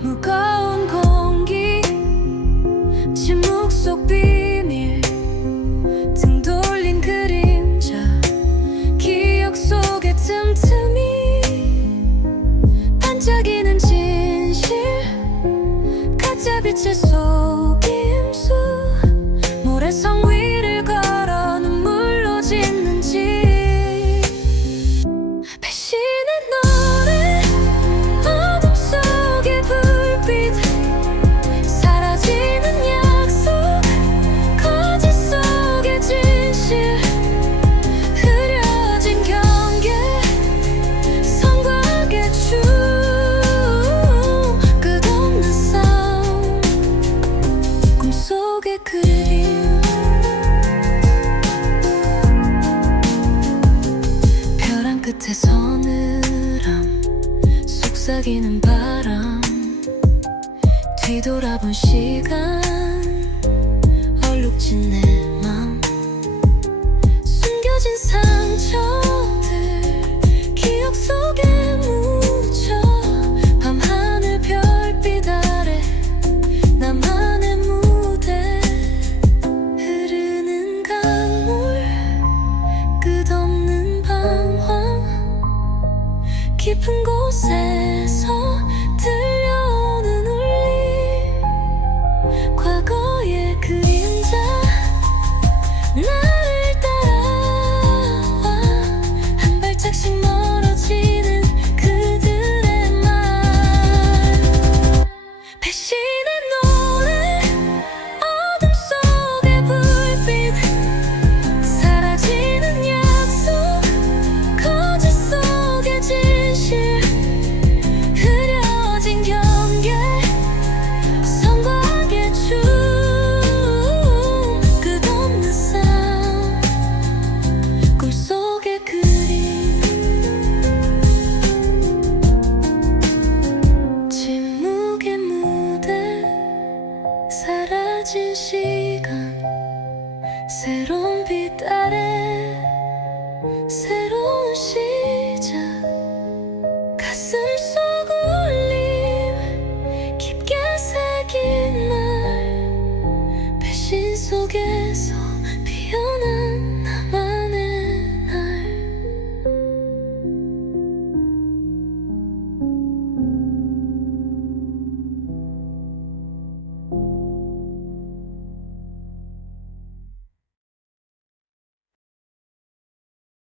무거운 공기 침묵 속 비밀 등 돌린 그림자 기억 속에 틈틈이 반짝이는 진실 가짜 빛의 속임수 모래성 위 속삭이는 바람. 뒤돌아본 시간. 깊은 곳에서 들려오는 울림 과거의 그리 se rompi tare